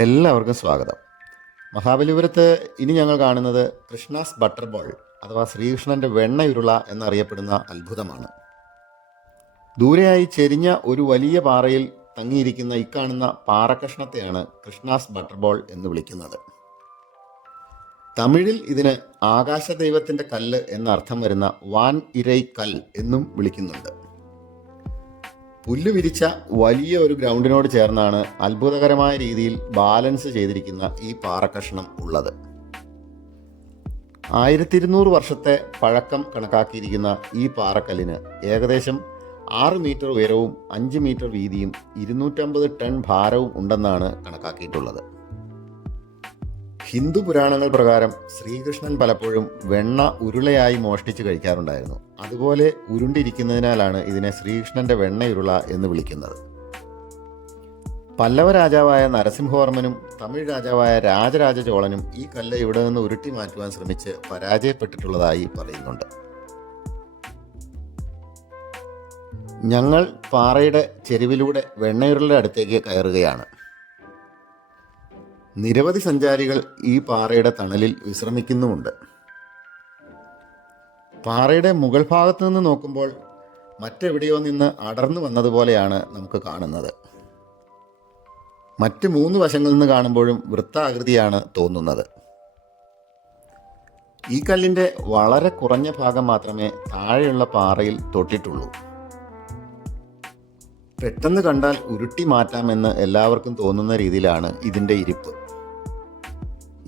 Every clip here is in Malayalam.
എല്ലാവർക്കും സ്വാഗതം. മഹാബലിപുരത്ത് ഇനി ഞങ്ങൾ കാണുന്നത് കൃഷ്ണാസ് ബട്ടർ ബോൾ അഥവാ ശ്രീകൃഷ്ണന്റെ വെണ്ണയുരുള എന്നറിയപ്പെടുന്ന അത്ഭുതമാണ്. ദൂരെയായി ചെരിഞ്ഞ ഒരു വലിയ പാറയിൽ തങ്ങിയിരിക്കുന്ന ഇക്കാണുന്ന പാറക്കഷ്ണത്തെയാണ് കൃഷ്ണാസ് ബട്ടർ ബോൾ എന്ന് വിളിക്കുന്നത്. തമിഴിൽ ഇതിന് ആകാശ കല്ല് കല്ല് എന്നർത്ഥം വരുന്ന വാൻ ഇരൈ കൽ എന്നും വിളിക്കുന്നുണ്ട്. പുല്ല് വിരിച്ച വലിയ ഒരു ഗ്രൗണ്ടിനോട് ചേർന്നാണ് അത്ഭുതകരമായ രീതിയിൽ ബാലൻസ് ചെയ്തിരിക്കുന്ന ഈ പാറക്കഷ്ണം ഉള്ളത്. ആയിരത്തി ഇരുന്നൂറ് വർഷത്തെ പഴക്കം കണക്കാക്കിയിരിക്കുന്ന ഈ പാറക്കല്ലിന് ഏകദേശം ആറ് മീറ്റർ ഉയരവും അഞ്ച് മീറ്റർ വീതിയും ഇരുന്നൂറ്റമ്പത് ടൺ ഭാരവും ഉണ്ടെന്നാണ് കണക്കാക്കിയിട്ടുള്ളത്. ഹിന്ദു പുരാണങ്ങൾ പ്രകാരം ശ്രീകൃഷ്ണൻ പലപ്പോഴും വെണ്ണ ഉരുളയായി മോഷ്ടിച്ച് കഴിക്കാറുണ്ടായിരുന്നു. അതുപോലെ ഉരുണ്ടിരിക്കുന്നതിനാലാണ് ഇതിനെ ശ്രീകൃഷ്ണന്റെ വെണ്ണയുരുള എന്ന് വിളിക്കുന്നത്. പല്ലവ രാജാവായ നരസിംഹവർമ്മനും തമിഴ് രാജാവായ രാജരാജ ചോളനും ഈ കല്ല് ഇവിടെ നിന്ന് ഉരുട്ടി മാറ്റുവാൻ ശ്രമിച്ച് പരാജയപ്പെട്ടിട്ടുള്ളതായി പറയുന്നുണ്ട്. ഞങ്ങൾ പാറയുടെ ചെരുവിലൂടെ വെണ്ണയുരുളുടെ അടുത്തേക്ക് കയറുകയാണ്. നിരവധി സഞ്ചാരികൾ ഈ പാറയുടെ തണലിൽ വിശ്രമിക്കുന്നുമുണ്ട്. പാറയുടെ മുകൾ ഭാഗത്തു നിന്ന് നോക്കുമ്പോൾ മറ്റെവിടെയോ നിന്ന് അടർന്നു വന്നതുപോലെയാണ് നമുക്ക് കാണുന്നത്. മറ്റ് മൂന്ന് വശങ്ങളിൽ നിന്ന് കാണുമ്പോഴും വൃത്താകൃതിയാണ് തോന്നുന്നത്. ഈ കല്ലിന്റെ വളരെ കുറഞ്ഞ ഭാഗം മാത്രമേ താഴെയുള്ള പാറയിൽ തൊട്ടിട്ടുള്ളൂ. പെട്ടെന്ന് കണ്ടാൽ ഉരുട്ടി മാറ്റാമെന്ന് എല്ലാവർക്കും തോന്നുന്ന രീതിയിലാണ് ഇതിന്റെ ഇരിപ്പ്.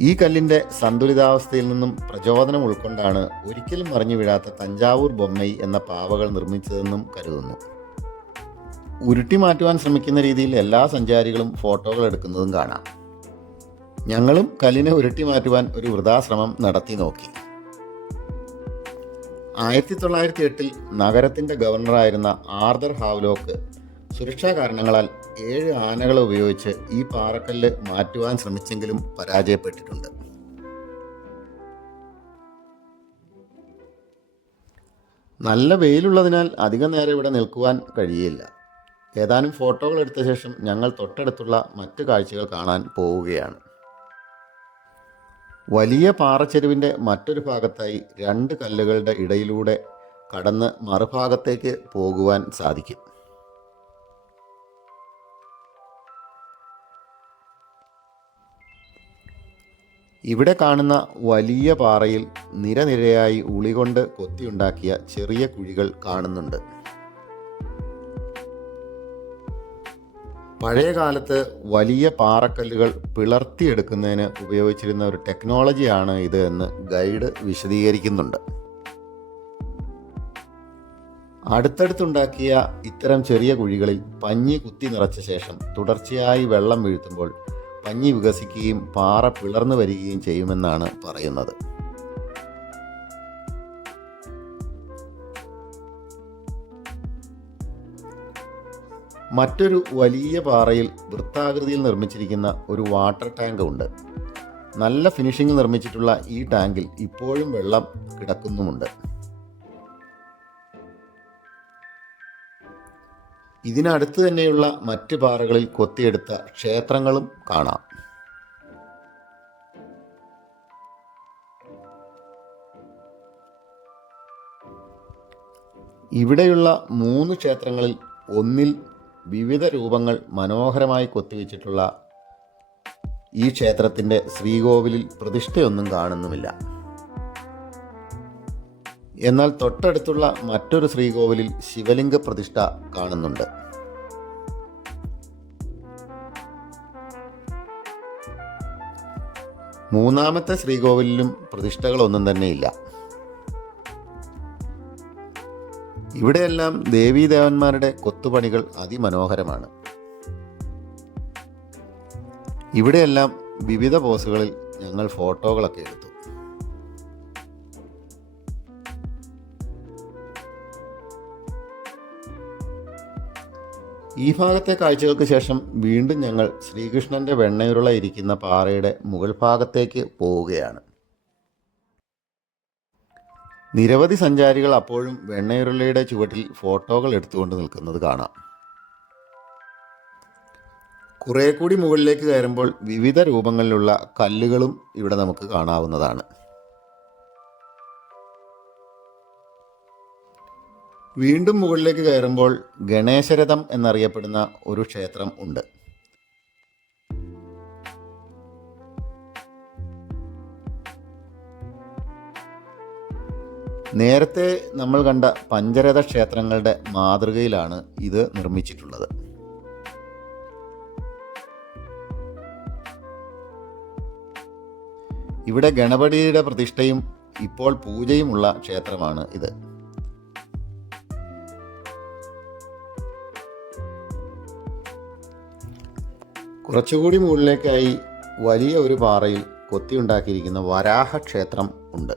ഈ കല്ലിന്റെ സന്തുലിതാവസ്ഥയിൽ നിന്നും പ്രചോദനം ഉൾക്കൊണ്ടാണ് ഒരിക്കലും മറിഞ്ഞു വീഴാത്ത തഞ്ചാവൂർ ബൊമ്മൈ എന്ന പാവകൾ നിർമ്മിച്ചതെന്നും കരുതുന്നു. ഉരുട്ടി മാറ്റുവാൻ ശ്രമിക്കുന്ന രീതിയിൽ എല്ലാ സഞ്ചാരികളും ഫോട്ടോകൾ എടുക്കുന്നതും കാണാം. ഞങ്ങളും കല്ലിനെ ഉരുട്ടി മാറ്റുവാൻ ഒരു വൃതാശ്രമം നടത്തി നോക്കി. ആയിരത്തി തൊള്ളായിരത്തി എട്ടിൽ നഗരത്തിന്റെ ഗവർണറായിരുന്ന ആർദർ ഹാവ്ലോക്ക് സുരക്ഷാ കാരണങ്ങളാൽ ഏഴ് ആനകളെ ഉപയോഗിച്ച് ഈ പാറക്കല്ല് മാറ്റുവാൻ ശ്രമിച്ചെങ്കിലും പരാജയപ്പെട്ടിട്ടുണ്ട്. നല്ല വെയിലുള്ളതിനാൽ അധികം നേരം ഇവിടെ നിൽക്കുവാൻ കഴിയില്ല. ഏതാനും ഫോട്ടോകൾ എടുത്ത ശേഷം ഞങ്ങൾ തൊട്ടടുത്തുള്ള മറ്റു കാഴ്ചകൾ കാണാൻ പോവുകയാണ്. വലിയ പാറച്ചെരുവിന്റെ മറ്റൊരു ഭാഗത്തായി രണ്ട് കല്ലുകളുടെ ഇടയിലൂടെ കടന്ന് മറുഭാഗത്തേക്ക് പോകുവാൻ സാധിക്കും. ഇവിടെ കാണുന്ന വലിയ പാറയിൽ നിരനിരയായി ഉളികൊണ്ട് കൊത്തിയുണ്ടാക്കിയ ചെറിയ കുഴികൾ കാണുന്നുണ്ട്. പഴയ കാലത്ത് വലിയ പാറക്കല്ലുകൾ പിളർത്തിയെടുക്കുന്നതിന് ഉപയോഗിച്ചിരുന്ന ഒരു ടെക്നോളജിയാണ് ഇത് എന്ന് ഗൈഡ് വിശദീകരിക്കുന്നുണ്ട്. അടുത്തടുത്തുണ്ടാക്കിയ ഇത്തരം ചെറിയ കുഴികളിൽ പഞ്ഞി കുത്തി നിറച്ച ശേഷം തുടർച്ചയായി വെള്ളം വീഴ്ത്തുമ്പോൾ പഞ്ഞി വികസിക്കുകയും പാറ പിളർന്നു വരികയും ചെയ്യുമെന്നാണ് പറയുന്നത്. മറ്റൊരു വലിയ പാറയിൽ വൃത്താകൃതിയിൽ നിർമ്മിച്ചിരിക്കുന്ന ഒരു വാട്ടർ ടാങ്ക് ഉണ്ട്. നല്ല ഫിനിഷിംഗ് നിർമ്മിച്ചിട്ടുള്ള ഈ ടാങ്കിൽ ഇപ്പോഴും വെള്ളം കിടക്കുന്നുമുണ്ട്. ഇതിനടുത്ത് തന്നെയുള്ള മറ്റ് പാറകളിൽ കൊത്തിയെടുത്ത ക്ഷേത്രങ്ങളും കാണാം. ഇവിടെയുള്ള മൂന്ന് ക്ഷേത്രങ്ങളിൽ ഒന്നിൽ വിവിധ രൂപങ്ങൾ മനോഹരമായി കൊത്തിവെച്ചിട്ടുള്ള ഈ ക്ഷേത്രത്തിന്റെ ശ്രീകോവിലിൽ പ്രതിഷ്ഠയൊന്നും കാണുന്നുമില്ല. എന്നാൽ തൊട്ടടുത്തുള്ള മറ്റൊരു ശ്രീകോവിലിൽ ശിവലിംഗ പ്രതിഷ്ഠ കാണുന്നുണ്ട്. മൂന്നാമത്തെ ശ്രീകോവിലിലും പ്രതിഷ്ഠകളൊന്നും തന്നെയില്ല. ഇവിടെയെല്ലാം ദേവീദേവന്മാരുടെ കൊത്തുപണികൾ അതിമനോഹരമാണ്. ഇവിടെയെല്ലാം വിവിധ പോസുകളിൽ ഞങ്ങൾ ഫോട്ടോകളൊക്കെ എടുത്തു. ഈ ഭാഗത്തെ കാഴ്ചകൾക്ക് ശേഷം വീണ്ടും ഞങ്ങൾ ശ്രീകൃഷ്ണന്റെ വെണ്ണയുരുള ഇരിക്കുന്ന പാറയുടെ മുകൾ ഭാഗത്തേക്ക് പോവുകയാണ്. നിരവധി സഞ്ചാരികൾ അപ്പോഴും വെണ്ണയുരുളയുടെ ചുവട്ടിൽ ഫോട്ടോകൾ എടുത്തുകൊണ്ട് നിൽക്കുന്നത് കാണാം. കുറേ കൂടി മുകളിലേക്ക് കയറുമ്പോൾ വിവിധ രൂപങ്ങളിലുള്ള കല്ലുകളും ഇവിടെ നമുക്ക് കാണാവുന്നതാണ്. വീണ്ടും മുകളിലേക്ക് കയറുമ്പോൾ ഗണേശരഥം എന്നറിയപ്പെടുന്ന ഒരു ക്ഷേത്രം ഉണ്ട്. നേരത്തെ നമ്മൾ കണ്ട പഞ്ചരഥ ക്ഷേത്രങ്ങളുടെ മാതൃകയിലാണ് ഇത് നിർമ്മിച്ചിട്ടുള്ളത്. ഇവിടെ ഗണപതിയുടെ പ്രതിഷ്ഠയും ഇപ്പോൾ പൂജയുമുള്ള ക്ഷേത്രമാണ് ഇത്. കുറച്ചുകൂടി മുകളിലേക്കായി വലിയ ഒരു പാറയിൽ കൊത്തിയുണ്ടാക്കിയിരിക്കുന്ന വരാഹ ക്ഷേത്രം ഉണ്ട്.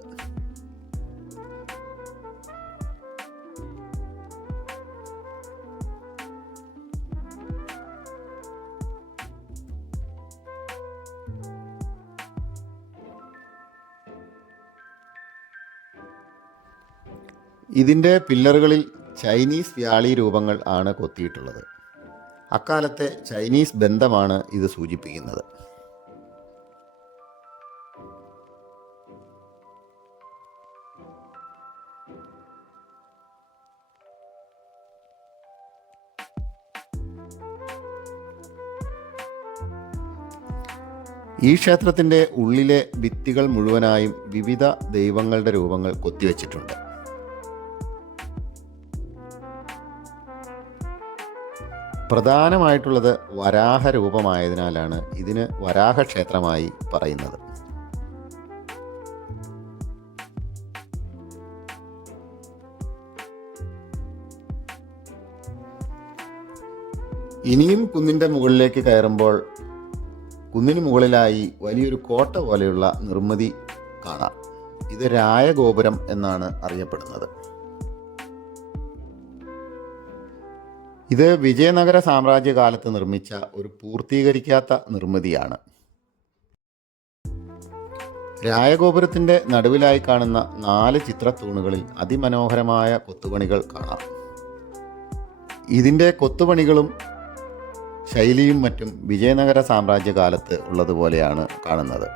ഇതിന്റെ പില്ലറുകളിൽ ചൈനീസ് വ്യാളി രൂപങ്ങൾ ആണ് കൊത്തിയിട്ടുള്ളത്. അക്കാലത്തെ ചൈനീസ് ബന്ധമാണ് ഇത് സൂചിപ്പിക്കുന്നത്. ഈ ക്ഷേത്രത്തിന്റെ ഉള്ളിലെ ഭിത്തികൾ മുഴുവനായും വിവിധ ദൈവങ്ങളുടെ രൂപങ്ങൾ കൊത്തിവെച്ചിട്ടുണ്ട്. പ്രധാനമായിട്ടുള്ളത് വരാഹ രൂപമായതിനാലാണ് ഇതിന് വരാഹ ക്ഷേത്രമായി പറയുന്നത്. ഇനിയും കുന്നിന്റെ മുകളിലേക്ക് കയറുമ്പോൾ കുന്നിന് മുകളിലായി വലിയൊരു കോട്ട പോലെയുള്ള നിർമ്മിതി കാണാം. ഇത് രായഗോപുരം എന്നാണ് അറിയപ്പെടുന്നത്. ഇത് വിജയനഗര സാമ്രാജ്യകാലത്ത് നിർമ്മിച്ച ഒരു പൂർത്തീകരിക്കാത്ത നിർമ്മിതിയാണ്. രായഗോപുരത്തിന്റെ നടുവിലായി കാണുന്ന നാല് ചിത്രത്തൂണുകളിൽ അതിമനോഹരമായ കൊത്തുപണികൾ കാണാം. ഇതിന്റെ കൊത്തുപണികളും ശൈലിയും മറ്റും വിജയനഗര സാമ്രാജ്യകാലത്ത് ഉള്ളതുപോലെയാണ് കാണുന്നത്.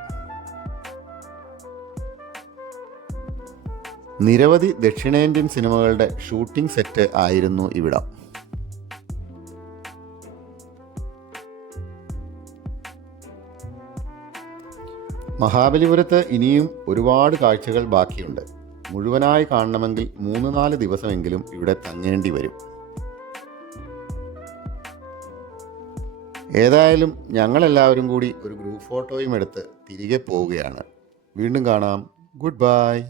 നിരവധി ദക്ഷിണേന്ത്യൻ സിനിമകളുടെ ഷൂട്ടിംഗ് സെറ്റ് ആയിരുന്നു ഇവിടം. മഹാബലിപുരത്ത് ഇനിയും ഒരുപാട് കാഴ്ചകൾ ബാക്കിയുണ്ട്. മുഴുവനായി കാണണമെങ്കിൽ മൂന്ന് നാല് ദിവസമെങ്കിലും ഇവിടെ തങ്ങേണ്ടി വരും. ഏതായാലും ഞങ്ങളെല്ലാവരും കൂടി ഒരു ഗ്രൂപ്പ് ഫോട്ടോയും എടുത്ത് തിരികെ പോവുകയാണ്. വീണ്ടും കാണാം. Good bye.